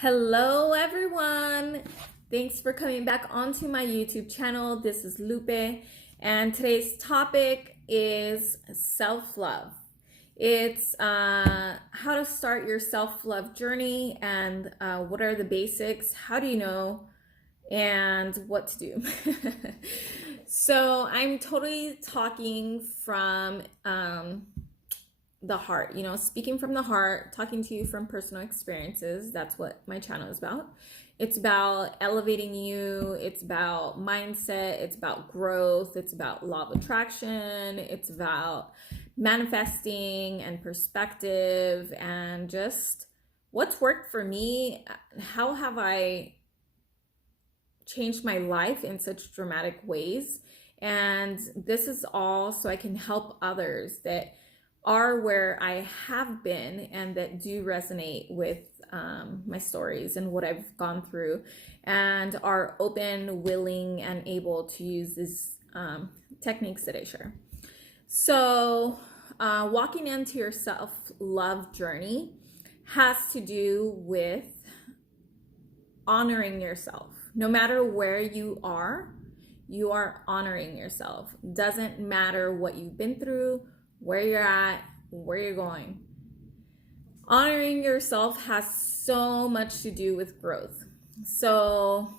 Hello everyone! Thanks for coming back onto my YouTube channel. This is Lupe and today's topic is self-love. It's how to start your self-love journey and what are the basics, how do you know, and what to do. So I'm totally talking from the heart, speaking from the heart, talking to you from personal experiences. That's what my channel is about. It's about elevating you, it's about mindset, it's about growth, it's about law of attraction, it's about manifesting and perspective and just what's worked for me. How have I changed my life in such dramatic ways? And this is all so I can help others that are where I have been and that do resonate with my stories and what I've gone through and are open, willing, and able to use these techniques that I share. So walking into your self-love journey has to do with honoring yourself. No matter where you are honoring yourself. Doesn't matter what you've been through, where you're at, where you're going. Honoring yourself has so much to do with growth. So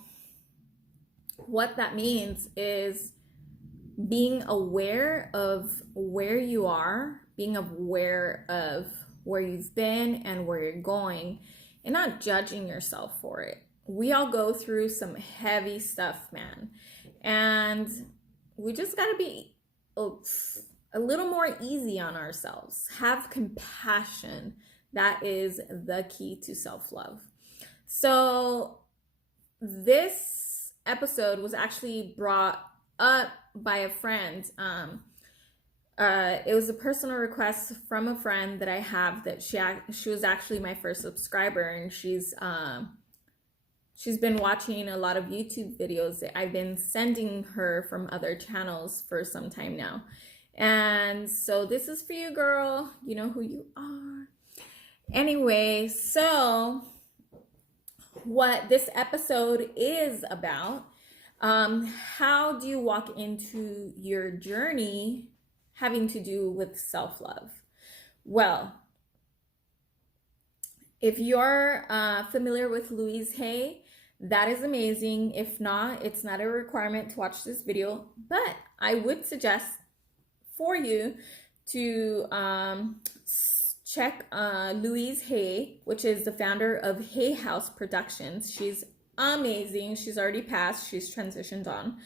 what that means is being aware of where you are, being aware of where you've been and where you're going, and not judging yourself for it. We all go through some heavy stuff, man. And we just gotta be a little more easy on ourselves. Have compassion. That is the key to self-love. So this episode was actually brought up by a friend. It was a personal request from a friend that I have that she was actually my first subscriber, and she's been watching a lot of YouTube videos that I've been sending her from other channels for some time now. And so this is for you, girl. You know who you are. Anyway, so what this episode is about, how do you walk into your journey having to do with self-love? Well, if you're familiar with Louise Hay, that is amazing. If not, it's not a requirement to watch this video, but I would suggest for you to check Louise Hay, which is the founder of Hay House Productions. She's amazing. She's already passed. She's transitioned on.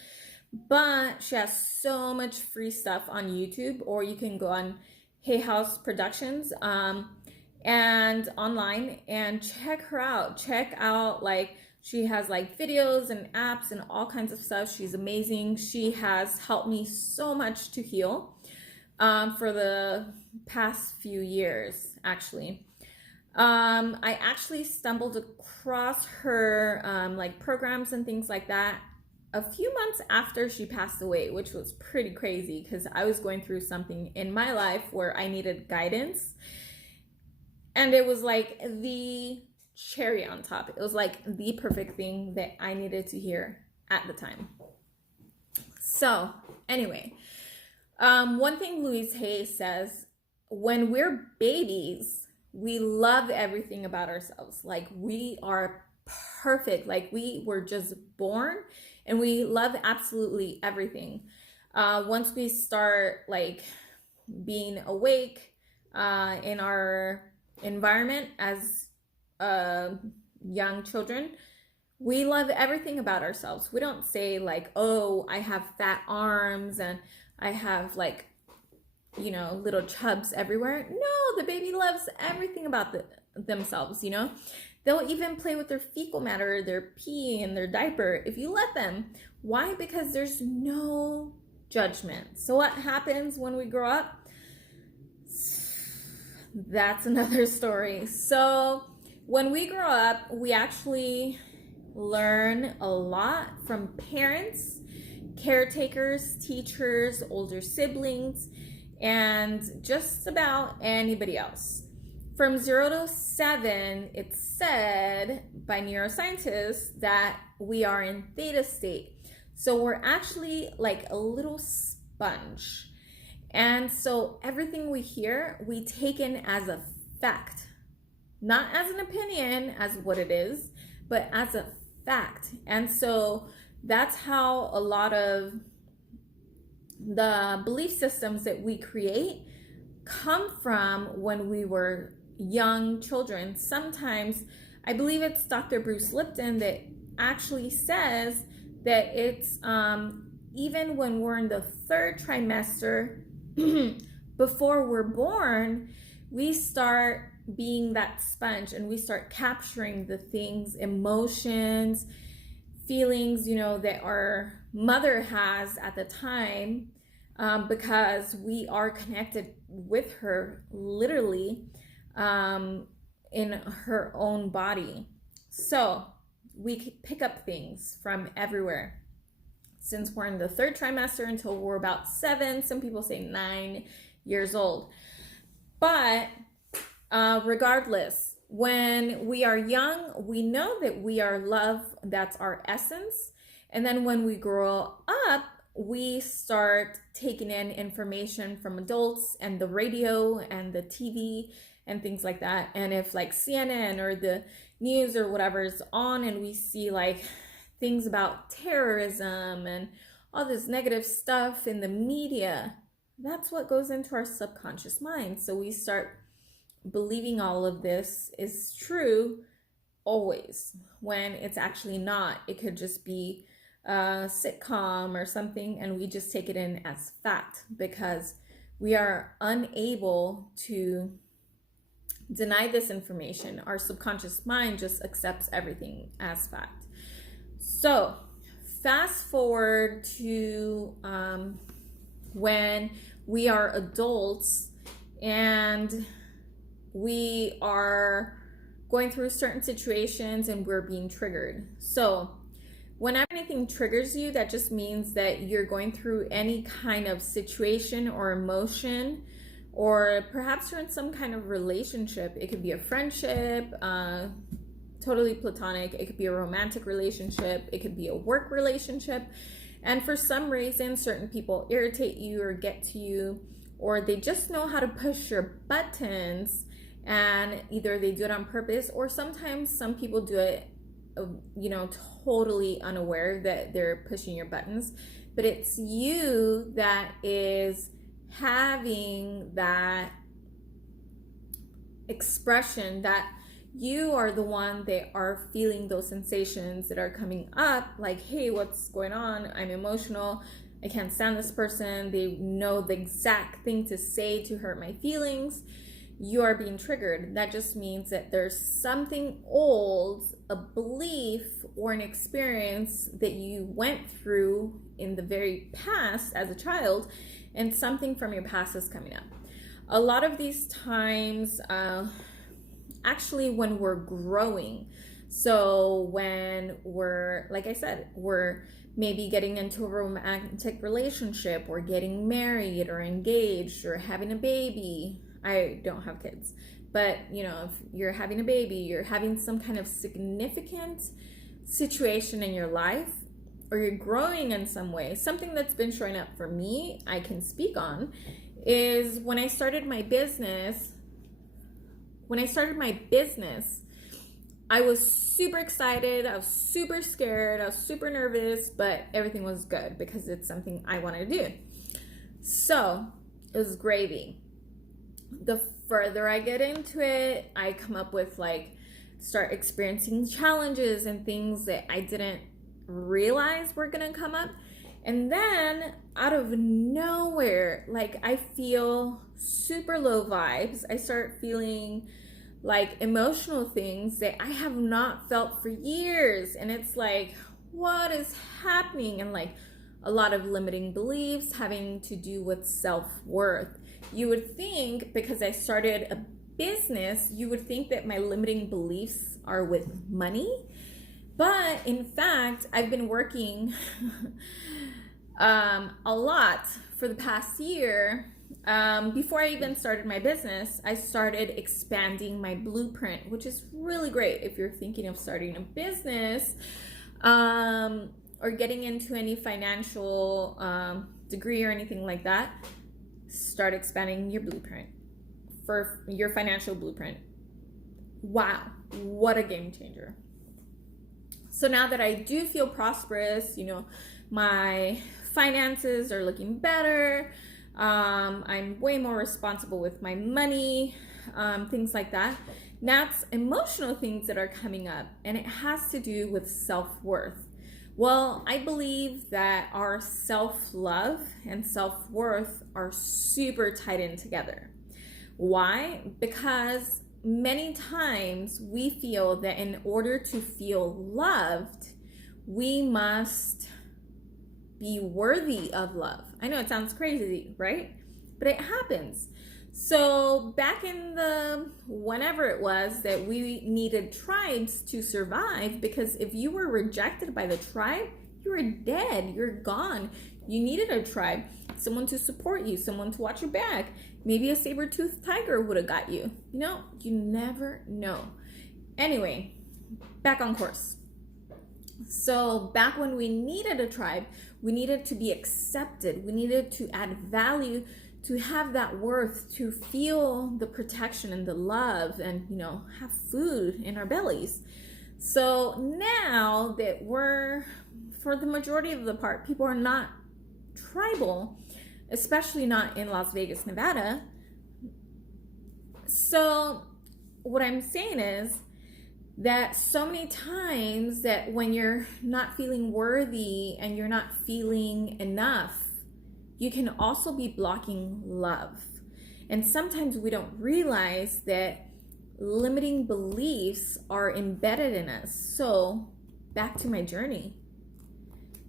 But she has so much free stuff on YouTube, or you can go on Hay House Productions and online and check her out. Check out, like, she has like videos and apps and all kinds of stuff. She's amazing. She has helped me so much to heal for the past few years, actually. I actually stumbled across her like programs and things like that a few months after she passed away, which was pretty crazy because I was going through something in my life where I needed guidance. And it was like the cherry on top. It was like the perfect thing that I needed to hear at the time. So anyway, one thing Louise Hay says, when we're babies, we love everything about ourselves. Like, we are perfect. Like, we were just born and we love absolutely everything. Once we start like being awake in our environment as young children, we love everything about ourselves. We don't say like, oh, I have fat arms and I have like, little chubs everywhere. No, the baby loves everything about themselves, They'll even play with their fecal matter, their pee and their diaper, if you let them. Why? Because there's no judgment. So what happens when we grow up? That's another story. So when we grow up, we actually learn a lot from parents, caretakers, teachers, older siblings, and just about anybody else. From 0 to 7, it's said by neuroscientists that we are in theta state. So we're actually like a little sponge. And so everything we hear, we take in as a fact, not as an opinion, as what it is, but as a fact. And so that's how a lot of the belief systems that we create come from when we were young children. Sometimes, I believe it's Dr. Bruce Lipton that actually says that it's even when we're in the third trimester, before we're born, we start being that sponge and we start capturing the things, emotions, feelings, that our mother has at the time, because we are connected with her literally in her own body. So we pick up things from everywhere. Since we're in the third trimester until we're about 7, some people say 9 years old. But regardless, when we are young, we know that we are love, that's our essence. And then when we grow up, we start taking in information from adults and the radio and the TV and things like that. And if like CNN or the news or whatever is on and we see like things about terrorism and all this negative stuff in the media, that's what goes into our subconscious mind. So we start believing all of this is true always, when it's actually not. It could just be a sitcom or something, and we just take it in as fact because we are unable to deny this information. Our subconscious mind just accepts everything as fact. So fast forward to when we are adults and we are going through certain situations and we're being triggered. So whenever anything triggers you, that just means that you're going through any kind of situation or emotion, or perhaps you're in some kind of relationship. It could be a friendship, totally platonic. It could be a romantic relationship. It could be a work relationship. And for some reason, certain people irritate you or get to you, or they just know how to push your buttons, and either they do it on purpose, or sometimes some people do it, totally unaware that they're pushing your buttons. But it's you that is having that expression, that you are the one that are feeling those sensations that are coming up, like, hey, what's going on? I'm emotional. I can't stand this person. They know the exact thing to say to hurt my feelings. You are being triggered. That just means that there's something old, a belief or an experience that you went through in the very past as a child, and something from your past is coming up. A lot of these times, actually when we're growing, so when we're, like I said, we're maybe getting into a romantic relationship, or getting married or engaged or having a baby. I don't have kids, but if you're having a baby, you're having some kind of significant situation in your life, or you're growing in some way. Something that's been showing up for me, I can speak on, is when I started my business. I was super excited, I was super scared, I was super nervous, but everything was good because it's something I wanted to do. So it was gravy. The further I get into it, I come up with start experiencing challenges and things that I didn't realize were gonna come up. And then out of nowhere, I feel super low vibes. I start feeling emotional things that I have not felt for years. And it's what is happening? And a lot of limiting beliefs having to do with self-worth. You would think, because I started a business, you would think that my limiting beliefs are with money. But in fact, I've been working a lot for the past year before I even started my business, I started expanding my blueprint, which is really great if you're thinking of starting a business or getting into any financial degree or anything like that. Start expanding your blueprint for your financial blueprint. Wow, what a game changer. So now that I do feel prosperous, my finances are looking better. I'm way more responsible with my money, things like that. That's emotional things that are coming up, and it has to do with self-worth. Well, I believe that our self-love and self-worth are super tied in together. Why? Because many times we feel that in order to feel loved, we must be worthy of love. I know it sounds crazy, right? But it happens. So back in the whenever it was that we needed tribes to survive, because if you were rejected by the tribe, you were dead, you're gone. You needed a tribe, someone to support you, someone to watch your back. Maybe a saber-toothed tiger would have got you. You never know. Anyway, back on course. So back when we needed a tribe, we needed to be accepted. We needed to add value, to have that worth, to feel the protection and the love, and have food in our bellies. So now that for the majority of the part, people are not tribal, especially not in Las Vegas, Nevada. So what I'm saying is that so many times that when you're not feeling worthy and you're not feeling enough, you can also be blocking love. And sometimes we don't realize that limiting beliefs are embedded in us. So back to my journey.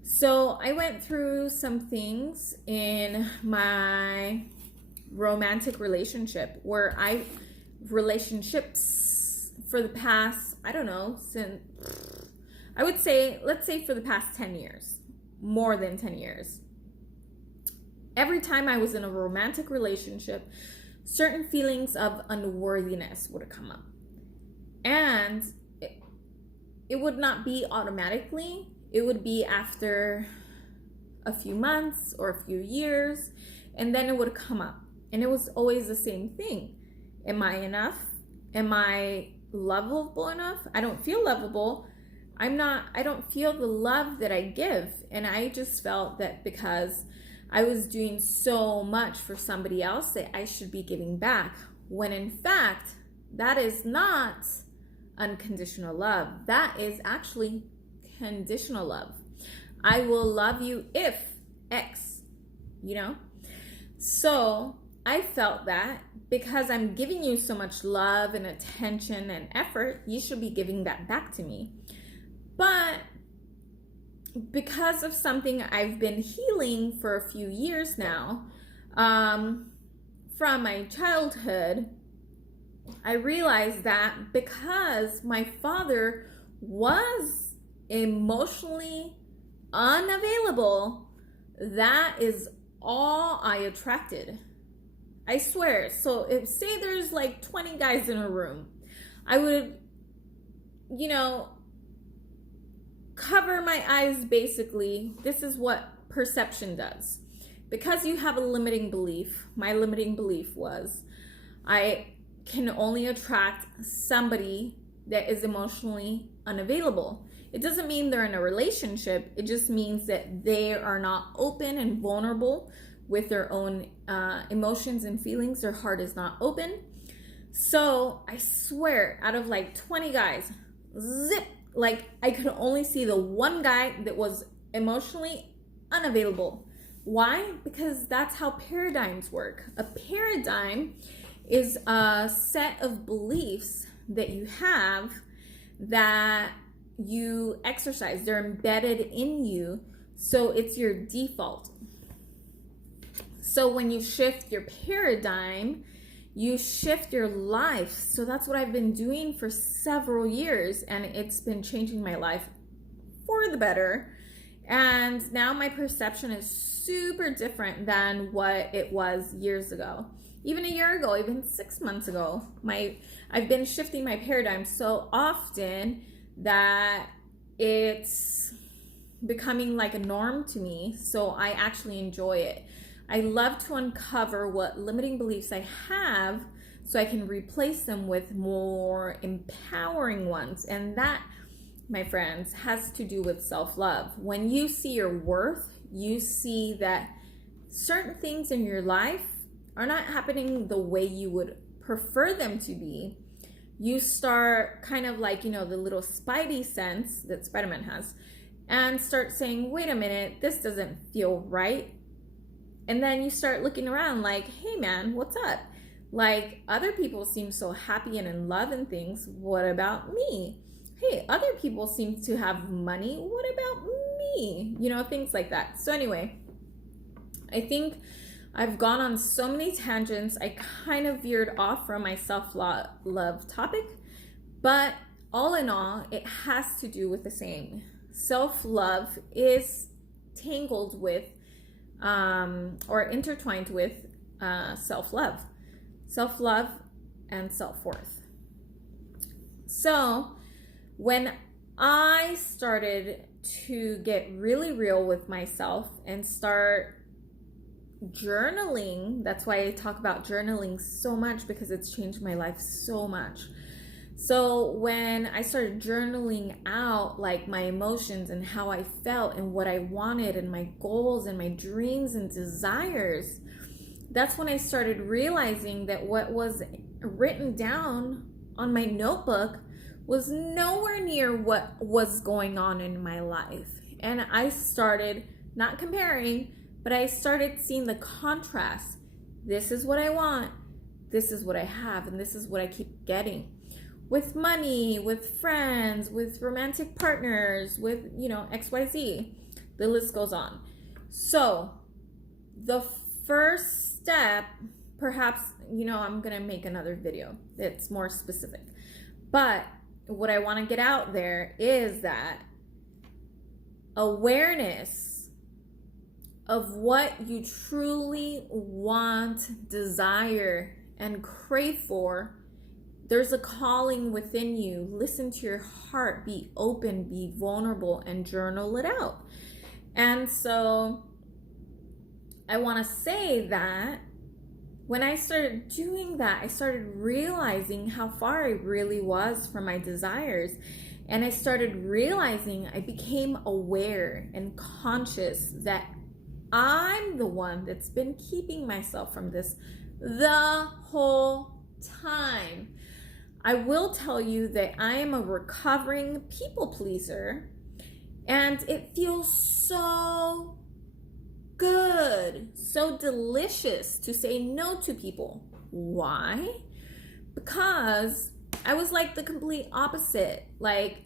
So I went through some things in my romantic relationship where relationships for the past, I don't know, let's say for the past 10 years, more than 10 years. Every time I was in a romantic relationship, certain feelings of unworthiness would come up. And it would not be automatically. It would be after a few months or a few years, and then it would come up. And it was always the same thing. Am I enough? Am I lovable enough? I don't feel lovable. I don't feel the love that I give. And I just felt that because I was doing so much for somebody else that I should be giving back, when in fact, that is not unconditional love. That is actually conditional love. I will love you if X, So I felt that because I'm giving you so much love and attention and effort, you should be giving that back to me. But because of something I've been healing for a few years now, from my childhood, I realized that because my father was emotionally unavailable, that is all I attracted. I swear. So if say there's like 20 guys in a room, I would, cover my eyes basically. This is what perception does. Because you have a limiting belief, my limiting belief was I can only attract somebody that is emotionally unavailable. It doesn't mean they're in a relationship. It just means that they are not open and vulnerable with their own emotions and feelings. Their heart is not open. So I swear, out of like 20 guys, zip, like I could only see the one guy that was emotionally unavailable. Why? Because that's how paradigms work. A paradigm is a set of beliefs that you have that you exercise. They're embedded in you, so it's your default. So when you shift your paradigm, you shift your life. So that's what I've been doing for several years, and it's been changing my life for the better. And now my perception is super different than what it was years ago. Even a year ago, even 6 months ago, I've been shifting my paradigm so often that it's becoming like a norm to me. So I actually enjoy it. I love to uncover what limiting beliefs I have so I can replace them with more empowering ones. And that, my friends, has to do with self-love. When you see your worth, you see that certain things in your life are not happening the way you would prefer them to be. You start kind of like, the little spidey sense that Spider-Man has, and start saying, wait a minute, this doesn't feel right. And then you start looking around like, hey man, what's up? Like, other people seem so happy and in love and things. What about me? Hey, other people seem to have money. What about me? Things like that. So anyway, I think I've gone on so many tangents. I kind of veered off from my self-love topic, but all in all, it has to do with the same. Self-love is tangled with or intertwined with self-love and self-worth. So when I started to get really real with myself and start journaling, that's why I talk about journaling so much, because it's changed my life so much. So when I started journaling out like my emotions and how I felt and what I wanted and my goals and my dreams and desires, that's when I started realizing that what was written down on my notebook was nowhere near what was going on in my life. And I started not comparing, but I started seeing the contrast. This is what I want, this is what I have, and this is what I keep getting. With money, with friends, with romantic partners, with, XYZ. The list goes on. So the first step, perhaps, I'm going to make another video that's more specific. But what I want to get out there is that awareness of what you truly want, desire, and crave for. There's a calling within you. Listen to your heart, be open, be vulnerable, and journal it out. And so I want to say that when I started doing that, I started realizing how far I really was from my desires. And I started realizing, I became aware and conscious that I'm the one that's been keeping myself from this the whole time. I will tell you that I am a recovering people pleaser, and it feels so good, so delicious to say no to people. Why? Because I was like the complete opposite. Like,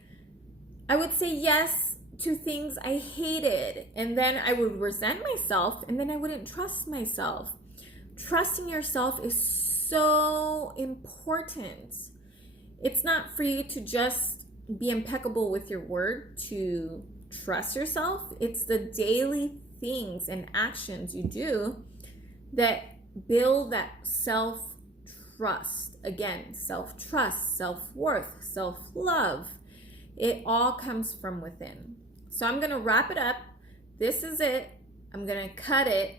I would say yes to things I hated, and then I would resent myself, and then I wouldn't trust myself. Trusting yourself is so important. It's not for you to just be impeccable with your word to trust yourself. It's the daily things and actions you do that build that self-trust. Again, self-trust, self-worth, self-love. It all comes from within. So I'm going to wrap it up. This is it. I'm going to cut it.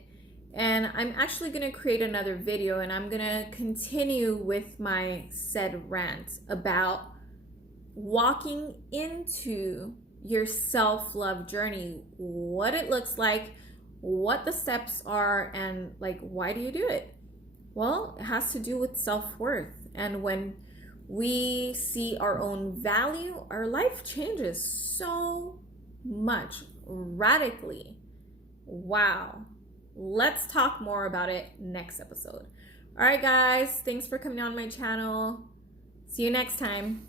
And I'm actually going to create another video, and I'm going to continue with my said rant about walking into your self-love journey, what it looks like, what the steps are, and like, why do you do it? Well, it has to do with self-worth. And when we see our own value, our life changes so much, radically. Wow. Let's talk more about it next episode. All right, guys, thanks for coming on my channel. See you next time.